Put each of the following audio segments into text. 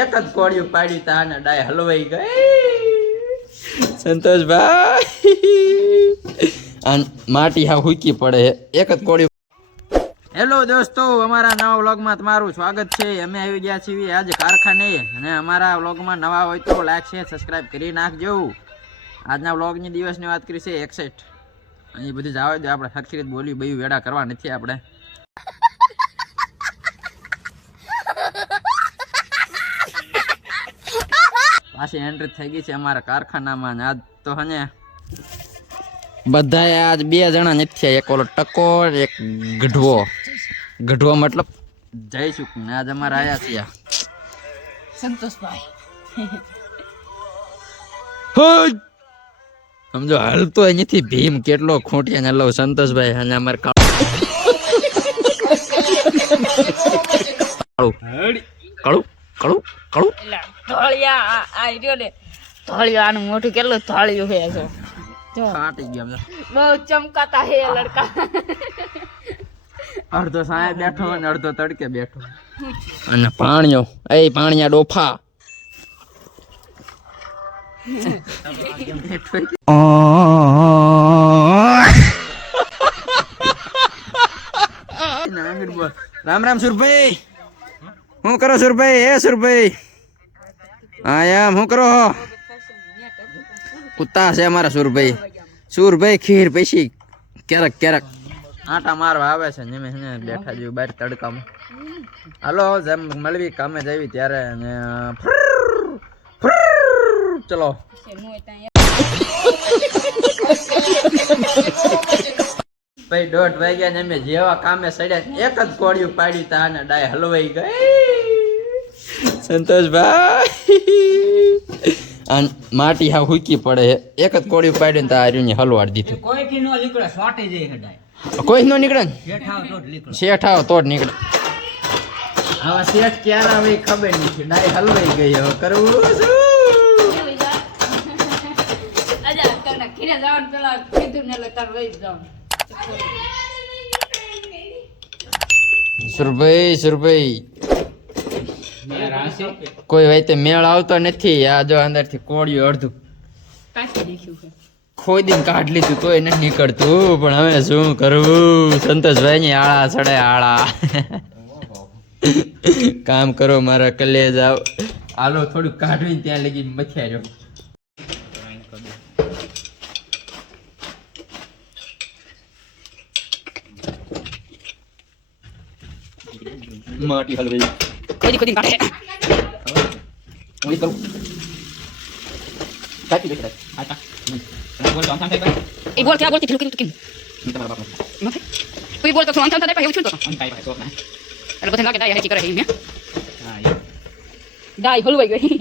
એક જ કોળિયું પાડ્યું તા અને ડાય હલવાઈ ગઈ. સંતોષભાઈ. અને માટી હા હુકી પડે એક જ કોળિયું હેલો દોસ્તો અમારા નવા વ્લોગમાં તમારું સ્વાગત છે. અમે આવી ગયા છીએ આજે કારખાને અને અમારા વ્લોગમાં નવા હોય તો લાઈક શેર સબસ્ક્રાઇબ કરી નાખજો. આજના વ્લોગની દિવસની વાત કરી છે એકસઠ. અહીં બધું જ આવે આપણે હરખી બોલી બયું વેડા કરવા નથી આપણે. પાછી એન્ટ્રી થઈ ગઈ છે અમારા કારખાનામાં આજ તો હને બધાએ આજ બે જણા નથી થયા. એક ઓલો ટકો એક ગઢવો. ગઢવો મતલબ જઈશું. ને આજ અમારે આયા છીએ સંતોષભાઈ. સમજો સમજો હાલતો અહીંથી ભીમ કેટલો ખોટિયા ને લવ સંતોષભાઈ અને અમારે કાળું કાળું કાળું કાળું. એટલે ધોળિયા આ આ રહ્યો ને ધોળિયો આનું મોઢું કેટલું ધોળિયું છે જો. જો. ફાટી ગયા બહુ ચમકાતા હે લડકા. અડધો સાંય બેઠો અને અડધો તડકે બેઠો અને પાણીઓ એ પાણીયા ડોફા. રામ રામ સુરભાઈ. શું કરો સુરભાઈ? હે સુરભાઈ? હા એમ શું કરો? કુત્તા છે અમારા સુરભાઈ. સુરભાઈ ખીર પછી ક્યારેક ક્યારેક. આટા મારવા આવે છે ને મેં બેઠા જેવું બહાર તડકામાં. હાલો જેમ મળવી કામે જવી ત્યારે ફ્રુર, ચલો. ભાઈ દોઢ વાગ્યા ને અમે જેવા કામે સડ્યા એક જ કોળિયું પાડ્યું તા અને ડાય હલવાઈ ગઈ. સંતોષભાઈ અને માટી હા હુકી પડે એક જ કોળી પાડીને ને આર્યું ને હલવાડ દીધું. કોઈથી નો નીકળે શોર્ટેજ જઈ હડાય. કોઈ નો નીકળે ને? તો શેઠ આવો તો જ નીકળે. હવે શેઠ ક્યારે આવે એ ખબર નહીં ડાય હલવાઈ ગઈ હવે કરવું શું? અજા તને ખીરે જવાનું પેલા કીધું ને એટલે તાર વહી જવાનું સુરભાઈ સુરભાઈ. કોઈ હોય તો મેળ આવતો નથી. આ જો અંદરથી કોળિયું અડધું ખોદીને કાઢ લીધું તોય નથી નીકળતું. પણ હવે શું કરવું? સંતોષભાઈ ની આળા સડે આળા. કામ કરો મારા કલે જાવ આલો થોડું કાઢવીને ત્યાં લગી મથ્યા રહ્યો. માટી હલવાઈ કોઈ કોઈ કાઢે ઓલી કરું. કાઢી દે કદાચ. એ બોલ ક્યાં બોલતી ઢીલું કર્યું તું કેમ? હું તમારા બાપનો. નથી કોઈ બોલ તો અંત થાય એવું છું તો? એટલે બધા લાગે ડાય હેચી કરે હે ડાય હલવાઈ ગઈ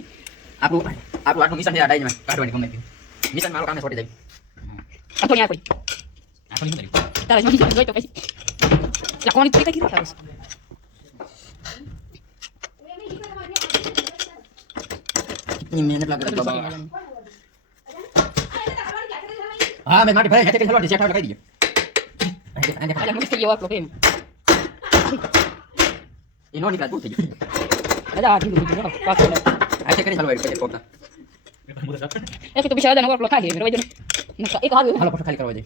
આપણું આપણું આટલું મિશન છે આ ડાઈમાં કાઢવાની ગમે મિશન મારું કામ છોડી જાય આ તો ન્યા પડી તારા જોઈ તો પછી એટલે કોની પડી કઈ થાય ની મહેનત લાગે છે બાબા હા મેં માટી ભરાઈ હેતે કરી હલવાડી શેઠ લગાઈ દીધો આને એટલે મુશ્કેલ આપલો કેમ એ નો નીકળે દૂર થઈ ગયું દાદા આ ઢીલું ઢીલું પાછો આતે કરી હલવાડી પછી પોતા એક તો બિચારા નવો આપલો ખાઈ ગયો વૈદ્ય એક હાલ હાલો પોતા ખાલી કરવા દે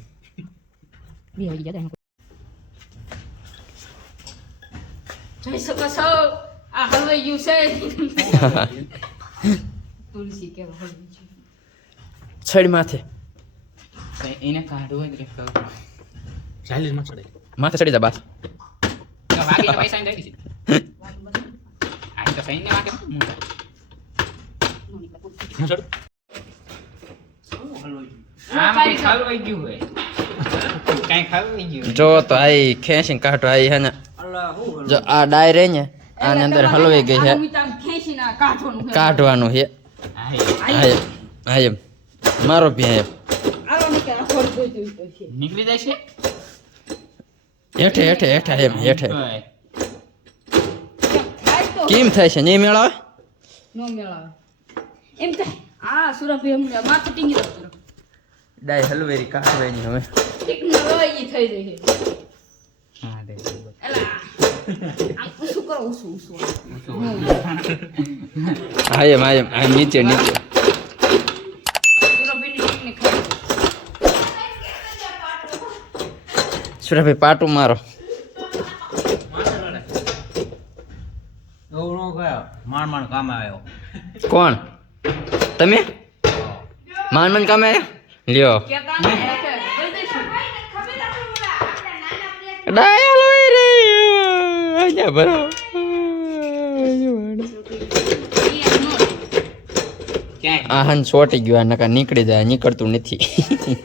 બી હોય જતા જોઈ શકો છો આ હલવાઈ ગયું છે તુલસી છે છડ માથે. એને કાઢવું હોય તો ચાલીસમાં ચડે. માથે ચડી જા બાસ વાગી દઈ દીધી આ તો સૈન્ય જો તો આઈ ખેંચીને કાઢો આઈ હે ને. જો આ ડાય રે ને આની અંદર હલવાઈ ગઈ છે કાઢવાનું છે. કાઢવાનું છે હા હા એમ. મારો આલો નીકળે, જાય છે? હેઠે હેઠે હેઠે એમ હેઠે. હોય. કેમ થાય છે? નહીં મેળાવે? નો મેળાવે. એમ થાય. આ સુરભી હમણાં માથે ટીંગી ડાય હલવેરી કાઢવાની હવે. થઈ છે. હા દે એલા ઊંચું ઊંચું હા એમ હા એમ હા નીચે નીચે સુરાભાઈ પાટું મારો માંડ માંડ કામ આવ્યો કોણ? તમે? માન મન કામ આવ્યો? લ્યો. ડાયલ હોય રે. અહીંયા બરો ઈ એમ નો ક્યાંય આ હન ચોટી ગયો નકા નીકળી જાય નીકળતું નથી.